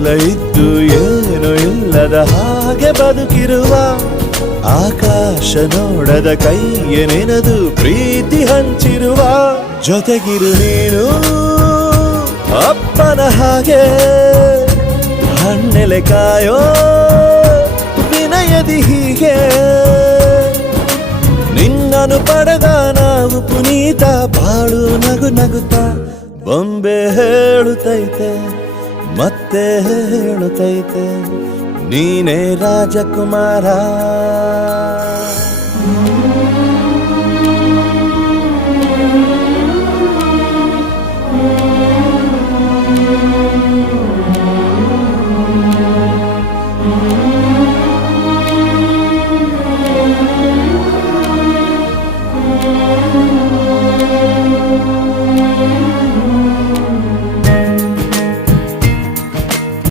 ಎಲ್ಲ ಇದ್ದು ಏನು ಇಲ್ಲದ ಹಾಗೆ ಬದುಕಿರುವ ಆಕಾಶ ನೋಡದ ಕೈಯ ನೆನೆದು ಪ್ರೀತಿ ಹಂಚಿರುವ ಜೊತೆಗಿರು ನೀನು ಅಪ್ಪನ ಹಾಗೆ ಹಣ್ಣೆಲೆ ಕಾಯೋ ವಿನಯದಿ ಹೀಗೆ ನಿನ್ನನು ಪಡೆದ ನಾವು ಪುನೀತ ಬಾಳು ನಗು ನಗುತ್ತಾ ಬೊಂಬೆ ಹೇಳುತ್ತೈತೆ ಮತ್ತೆ ಹೇಳುತ್ತೈತೆ ನೀನೇ ರಾಜಕುಮಾರ.